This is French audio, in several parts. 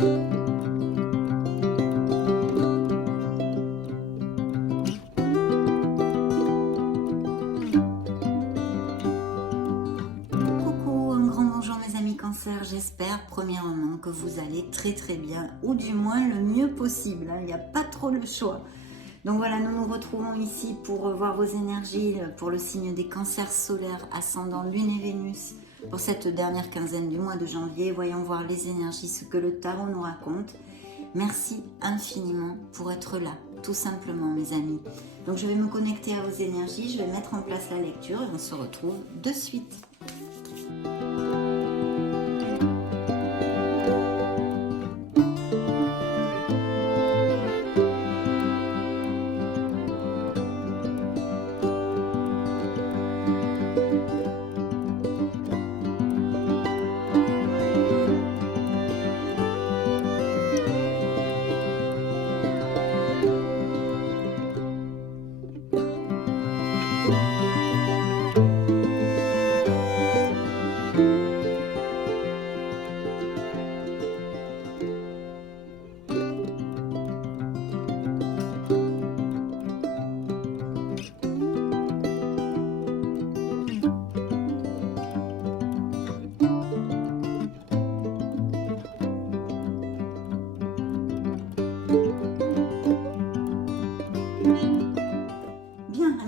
Coucou, un grand bonjour mes amis Cancer, j'espère premièrement que vous allez très bien, ou du moins le mieux possible, hein. Il n'y a pas trop le choix. Donc voilà, nous nous retrouvons ici pour voir vos énergies pour le signe des cancers solaires, ascendant Lune et Vénus, pour cette dernière quinzaine du mois de janvier. Voyons voir les énergies, ce que le tarot nous raconte. Merci infiniment pour être là, tout simplement mes amis. Donc je vais me connecter à vos énergies, je vais mettre en place la lecture et on se retrouve de suite.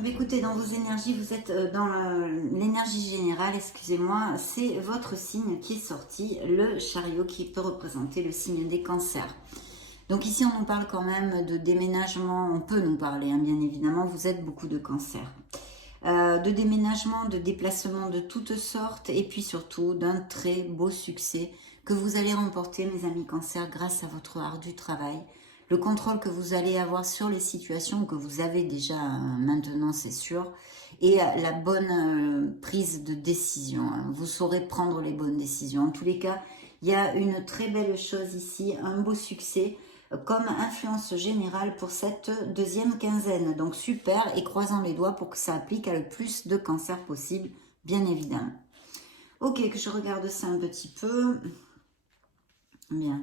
Écoutez, dans vos énergies, vous êtes dans l'énergie générale, excusez-moi, c'est votre signe qui est sorti, le chariot qui peut représenter le signe des cancers. Donc ici, on nous parle quand même de déménagement, on peut nous parler, hein, bien évidemment, vous êtes beaucoup de cancers. De déménagement, de déplacement de toutes sortes, et puis surtout d'un très beau succès que vous allez remporter, mes amis cancers, grâce à votre ardu travail. Le contrôle que vous allez avoir sur les situations que vous avez déjà maintenant, c'est sûr, et la bonne prise de décision. Vous saurez prendre les bonnes décisions. En tous les cas, il y a une très belle chose ici, un beau succès comme influence générale pour cette deuxième quinzaine. Donc super, et croisons les doigts pour que ça applique à le plus de cancers possible, bien évidemment. Ok, que je regarde ça un petit peu. Bien.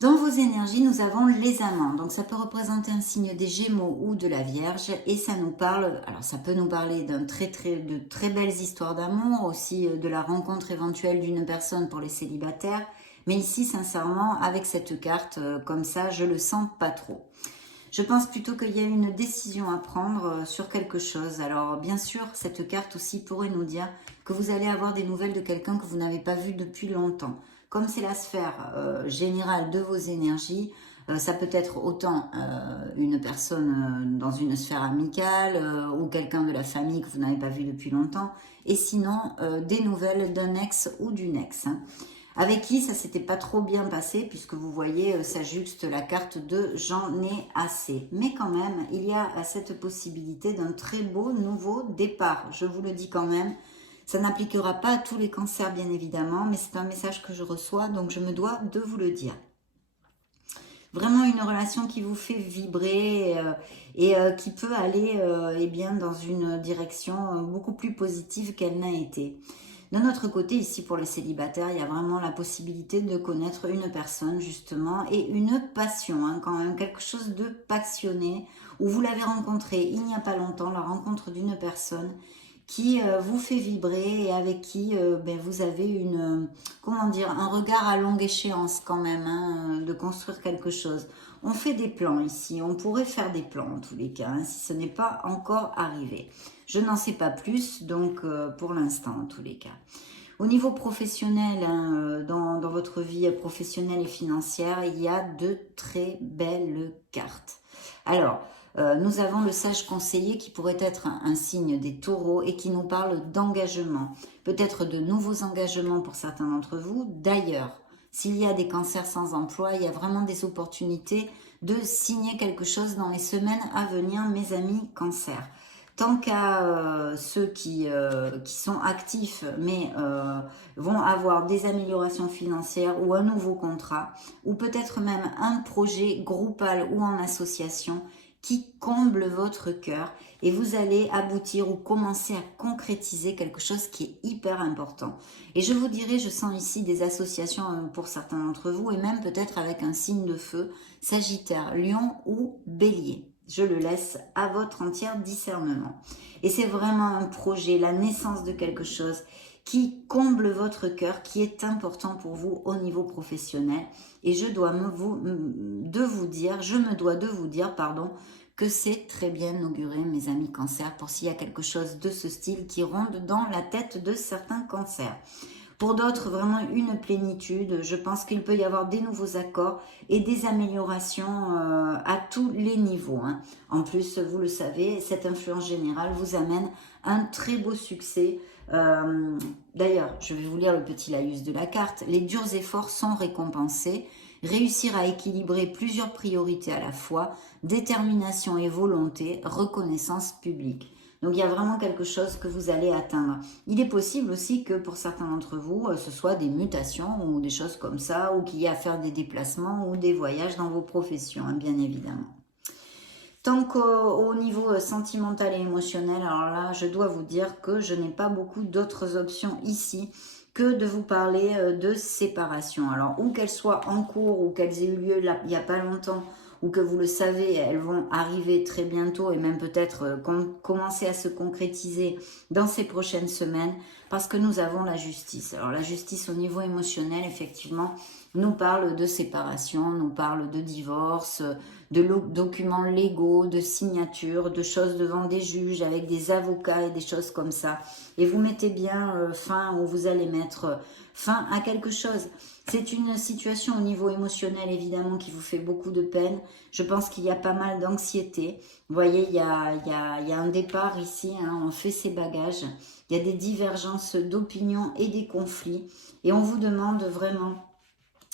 Dans vos énergies, nous avons les amants. Donc, ça peut représenter un signe des Gémeaux ou de la Vierge. Et ça nous parle, alors ça peut nous parler de très belles histoires d'amour, aussi de la rencontre éventuelle d'une personne pour les célibataires. Mais ici, sincèrement, avec cette carte, comme ça, je le sens pas trop. Je pense plutôt qu'il y a une décision à prendre sur quelque chose. Alors, bien sûr, cette carte aussi pourrait nous dire que vous allez avoir des nouvelles de quelqu'un que vous n'avez pas vu depuis longtemps. Comme c'est la sphère générale de vos énergies, ça peut être autant une personne dans une sphère amicale ou quelqu'un de la famille que vous n'avez pas vu depuis longtemps, et sinon des nouvelles d'un ex ou d'une ex. Hein, avec qui ça s'était pas trop bien passé, puisque vous voyez, ça juxte la carte de j'en ai assez. Mais quand même, il y a cette possibilité d'un très beau nouveau départ. Je vous le dis quand même. Ça n'appliquera pas à tous les cancers, bien évidemment, mais c'est un message que je reçois, donc je me dois de vous le dire. Vraiment une relation qui vous fait vibrer et qui peut aller eh bien, dans une direction beaucoup plus positive qu'elle n'a été. De notre côté, ici, pour les célibataires, il y a vraiment la possibilité de connaître une personne, justement, et une passion, hein, quand même, quelque chose de passionné, où vous l'avez rencontré il n'y a pas longtemps, la rencontre d'une personne qui vous fait vibrer et avec qui vous avez un regard à longue échéance quand même, hein, de construire quelque chose. On fait des plans ici, on pourrait faire des plans en tous les cas, hein, si ce n'est pas encore arrivé. Je n'en sais pas plus, donc pour l'instant en tous les cas. Au niveau professionnel, hein, dans votre vie professionnelle et financière, il y a de très belles cartes. Alors, nous avons le sage conseiller qui pourrait être un signe des taureaux et qui nous parle d'engagement. Peut-être de nouveaux engagements pour certains d'entre vous. D'ailleurs, s'il y a des cancers sans emploi, il y a vraiment des opportunités de signer quelque chose dans les semaines à venir, mes amis cancers. Tant qu'à ceux qui sont actifs, mais vont avoir des améliorations financières ou un nouveau contrat, ou peut-être même un projet groupal ou en association, qui comble votre cœur et vous allez aboutir ou commencer à concrétiser quelque chose qui est hyper important. Et je vous dirais, je sens ici des associations pour certains d'entre vous et même peut-être avec un signe de feu, Sagittaire, Lion ou Bélier. Je le laisse à votre entier discernement. Et c'est vraiment un projet, la naissance de quelque chose qui comble votre cœur, qui est important pour vous au niveau professionnel. Et je me dois de vous dire, que c'est très bien auguré, mes amis cancers, pour s'il y a quelque chose de ce style qui ronde dans la tête de certains cancers. Pour d'autres, vraiment une plénitude. Je pense qu'il peut y avoir des nouveaux accords et des améliorations à tous les niveaux. En plus, vous le savez, cette influence générale vous amène un très beau succès. D'ailleurs, je vais vous lire le petit laïus de la carte. Les durs efforts sont récompensés. Réussir à équilibrer plusieurs priorités à la fois, détermination et volonté, reconnaissance publique. Donc il y a vraiment quelque chose que vous allez atteindre. Il est possible aussi que pour certains d'entre vous, ce soit des mutations ou des choses comme ça, ou qu'il y ait à faire des déplacements ou des voyages dans vos professions, bien évidemment. Tant qu'au niveau sentimental et émotionnel, alors là, je dois vous dire que je n'ai pas beaucoup d'autres options ici que de vous parler de séparation. Alors, ou qu'elles soient en cours, ou qu'elles aient eu lieu là, il n'y a pas longtemps, ou que vous le savez, elles vont arriver très bientôt et même peut-être commencer à se concrétiser dans ces prochaines semaines, parce que nous avons la justice. Alors, la justice au niveau émotionnel, effectivement, nous parle de séparation, nous parle de divorce, de documents légaux, de signatures, de choses devant des juges avec des avocats et des choses comme ça. Et vous mettez bien fin, ou vous allez mettre fin à quelque chose. C'est une situation au niveau émotionnel, évidemment, qui vous fait beaucoup de peine. Je pense qu'il y a pas mal d'anxiété. Vous voyez, il y a un départ ici, on fait ses bagages. Il y a des divergences d'opinion et des conflits. Et on vous demande vraiment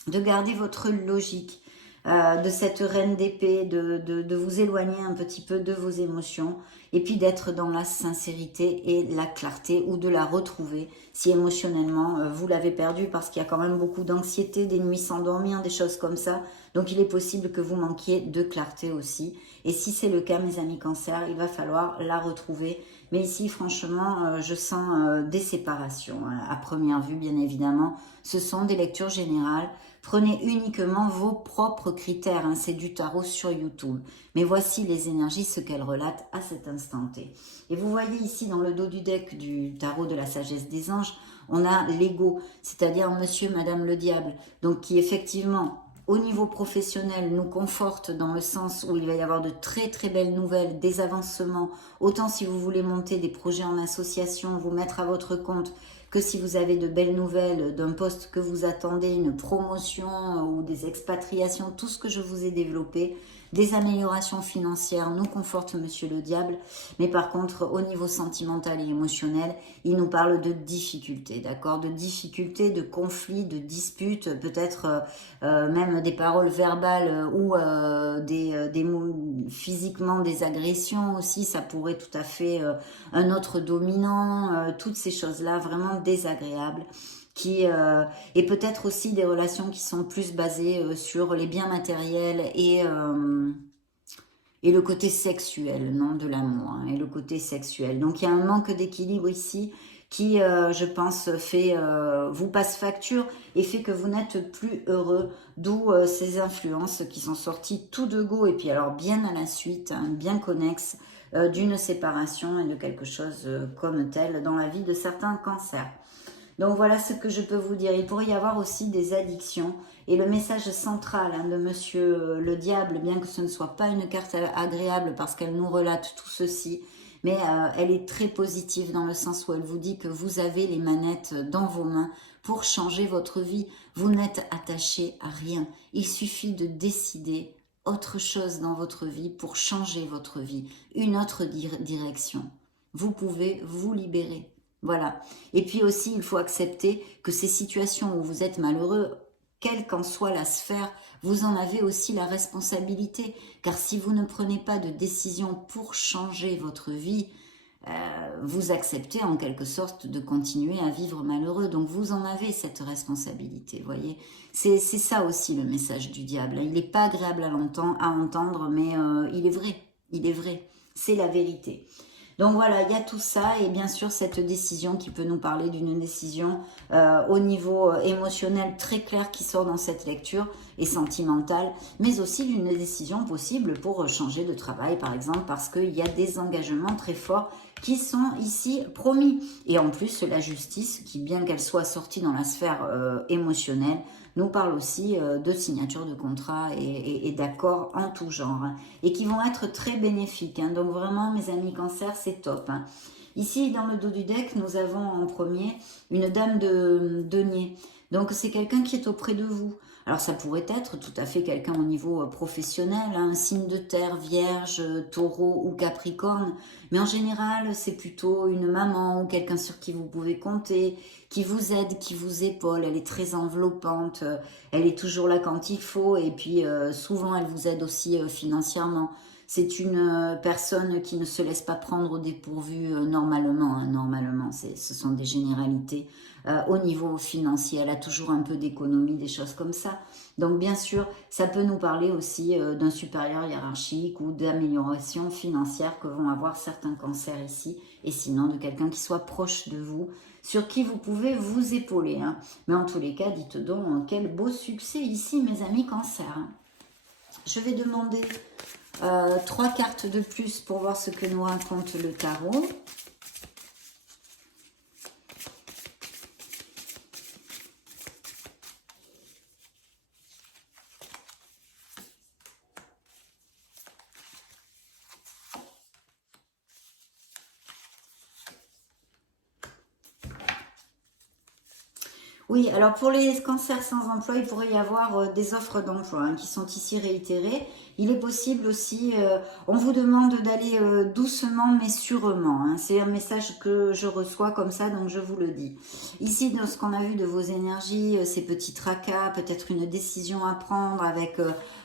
de garder votre logique, de cette reine d'épée, de vous éloigner un petit peu de vos émotions et puis d'être dans la sincérité et la clarté, ou de la retrouver si émotionnellement vous l'avez perdue, parce qu'il y a quand même beaucoup d'anxiété, des nuits sans dormir, des choses comme ça. Donc il est possible que vous manquiez de clarté aussi. Et si c'est le cas, mes amis cancers, il va falloir la retrouver. Mais ici, franchement, je sens des séparations. À première vue, bien évidemment, ce sont des lectures générales. Prenez uniquement vos propres critères, c'est du tarot sur YouTube. Mais voici les énergies, ce qu'elles relatent à cet instant T. Et vous voyez ici dans le dos du deck du tarot de la sagesse des anges, on a l'ego, c'est-à-dire monsieur, madame le diable, donc qui effectivement, au niveau professionnel, nous conforte dans le sens où il va y avoir de très très belles nouvelles, des avancements, autant si vous voulez monter des projets en association, vous mettre à votre compte, que si vous avez de belles nouvelles d'un poste que vous attendez, une promotion ou des expatriations, tout ce que je vous ai développé, des améliorations financières nous conforte monsieur le diable. Mais par contre, au niveau sentimental et émotionnel, il nous parle de difficultés, d'accord, de difficultés, de conflits, de disputes, peut-être même des paroles verbales ou des mots physiquement, des agressions aussi, ça pourrait tout à fait un autre dominant, toutes ces choses-là vraiment désagréables, et peut-être aussi des relations qui sont plus basées sur les biens matériels et le côté sexuel, non, de l'amour, et le côté sexuel. Donc il y a un manque d'équilibre ici qui, je pense, vous passe facture et fait que vous n'êtes plus heureux, d'où ces influences qui sont sorties tout de go, et puis alors bien à la suite, bien connexes, d'une séparation et de quelque chose comme tel dans la vie de certains cancers. Donc voilà ce que je peux vous dire. Il pourrait y avoir aussi des addictions. Et le message central de monsieur le diable, bien que ce ne soit pas une carte agréable parce qu'elle nous relate tout ceci, mais elle est très positive dans le sens où elle vous dit que vous avez les manettes dans vos mains pour changer votre vie. Vous n'êtes attaché à rien. Il suffit de décider autre chose dans votre vie pour changer votre vie, une autre direction. Vous pouvez vous libérer. Voilà. Et puis aussi, il faut accepter que ces situations où vous êtes malheureux, quelle qu'en soit la sphère, vous en avez aussi la responsabilité. Car si vous ne prenez pas de décision pour changer votre vie, vous acceptez en quelque sorte de continuer à vivre malheureux. Donc vous en avez cette responsabilité, voyez. C'est ça aussi le message du diable. Il n'est pas agréable à entendre, mais il est vrai. Il est vrai, c'est la vérité. Donc voilà, il y a tout ça et bien sûr cette décision qui peut nous parler d'une décision au niveau émotionnel très clair qui sort dans cette lecture et sentimentale, mais aussi d'une décision possible pour changer de travail par exemple parce qu'il y a des engagements très forts qui sont ici promis. Et en plus la justice qui bien qu'elle soit sortie dans la sphère émotionnelle, nous parle aussi de signature de contrats et d'accords en tout genre, hein, et qui vont être très bénéfiques. Hein. Donc vraiment, mes amis cancer, c'est top. Hein. Ici, dans le dos du deck, nous avons en premier une dame de denier. Donc c'est quelqu'un qui est auprès de vous. Alors ça pourrait être tout à fait quelqu'un au niveau professionnel, hein, un signe de terre, vierge, taureau ou capricorne. Mais en général, c'est plutôt une maman ou quelqu'un sur qui vous pouvez compter, qui vous aide, qui vous épaule. Elle est très enveloppante, elle est toujours là quand il faut et puis souvent elle vous aide aussi financièrement. C'est une personne qui ne se laisse pas prendre au dépourvu normalement. Hein, normalement, ce sont des généralités. Au niveau financier, elle a toujours un peu d'économie, des choses comme ça. Donc bien sûr, ça peut nous parler aussi d'un supérieur hiérarchique ou d'amélioration financière que vont avoir certains cancers ici. Et sinon, de quelqu'un qui soit proche de vous, sur qui vous pouvez vous épauler. Hein. Mais en tous les cas, dites donc, quel beau succès ici, mes amis cancers. Hein. Je vais demander 3 cartes de plus pour voir ce que nous raconte le tarot. Oui, alors pour les cancers sans emploi, il pourrait y avoir des offres d'emploi hein, qui sont ici réitérées. Il est possible aussi, on vous demande d'aller doucement mais sûrement. Hein. C'est un message que je reçois comme ça, donc je vous le dis. Ici, dans ce qu'on a vu de vos énergies, ces petits tracas, peut-être une décision à prendre avec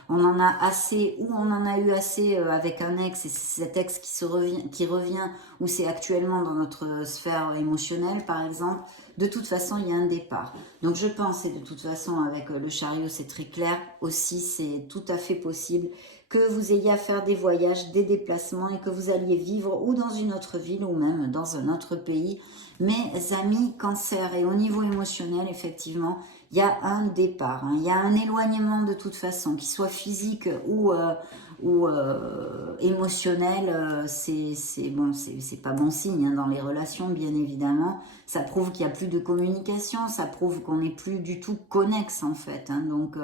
on en a assez ou on en a eu assez avec un ex et c'est cet ex qui revient ou c'est actuellement dans notre sphère émotionnelle par exemple. De toute façon, il y a un départ. Donc je pense, et de toute façon, avec le chariot, c'est très clair, aussi, c'est tout à fait possible que vous ayez à faire des voyages, des déplacements et que vous alliez vivre ou dans une autre ville ou même dans un autre pays. Mes amis cancer, et au niveau émotionnel, effectivement, il y a un départ, hein. Il y a un éloignement de toute façon, qu'il soit physique ou émotionnel, c'est bon, c'est pas bon signe hein, dans les relations, bien évidemment. Ça prouve qu'il n'y a plus de communication, ça prouve qu'on n'est plus du tout connexe en fait. Hein, donc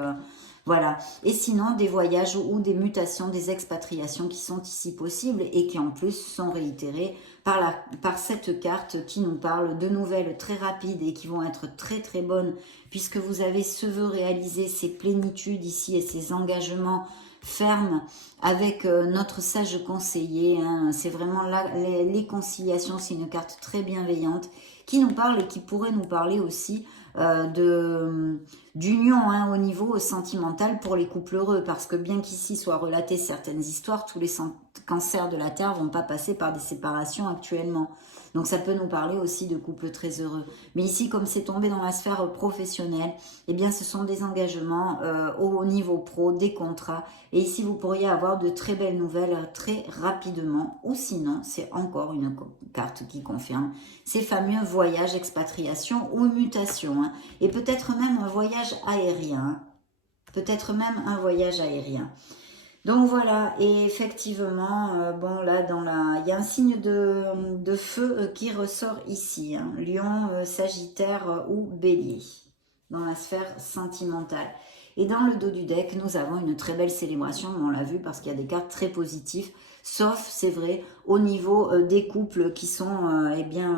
voilà. Et sinon, des voyages ou des mutations, des expatriations qui sont ici possibles et qui en plus sont réitérées par cette carte qui nous parle de nouvelles très rapides et qui vont être très très bonnes puisque vous avez ce vœu réalisé, ces plénitudes ici et ces engagements fermes avec notre sage conseiller. Hein. C'est vraiment là, les conciliations, c'est une carte très bienveillante qui nous parle et qui pourrait nous parler aussi d'union hein, au niveau sentimental pour les couples heureux, parce que bien qu'ici soient relatées certaines histoires, tous les cancers de la Terre vont pas passer par des séparations actuellement. Donc ça peut nous parler aussi de couples très heureux. Mais ici, comme c'est tombé dans la sphère professionnelle, eh bien ce sont des engagements au niveau pro, des contrats. Et ici, vous pourriez avoir de très belles nouvelles très rapidement. Ou sinon, c'est encore une carte qui confirme ces fameux voyages, expatriation ou mutation. Hein. Et peut-être même un voyage aérien. Hein. Peut-être même un voyage aérien. Donc voilà, et effectivement, bon là, il y a un signe de feu qui ressort ici, hein, Lion, Sagittaire ou Bélier, dans la sphère sentimentale. Et dans le dos du deck, nous avons une très belle célébration, on l'a vu parce qu'il y a des cartes très positives, sauf, c'est vrai, au niveau des couples qui sont eh bien,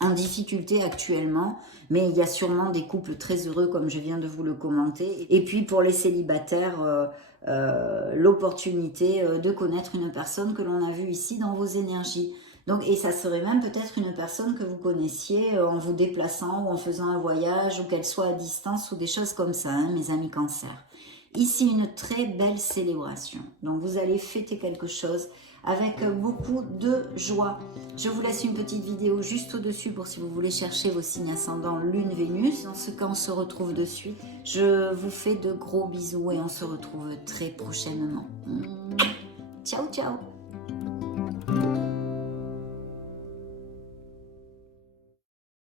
en difficulté actuellement, mais il y a sûrement des couples très heureux comme je viens de vous le commenter. Et puis pour les célibataires, l'opportunité de connaître une personne que l'on a vue ici dans vos énergies. Donc, et ça serait même peut-être une personne que vous connaissiez en vous déplaçant ou en faisant un voyage ou qu'elle soit à distance ou des choses comme ça, hein, mes amis cancer. Ici, une très belle célébration. Donc, vous allez fêter quelque chose avec beaucoup de joie. Je vous laisse une petite vidéo juste au-dessus pour si vous voulez chercher vos signes ascendants Lune, Vénus. Dans ce cas, on se retrouve de suite. Je vous fais de gros bisous et on se retrouve très prochainement. Ciao, ciao!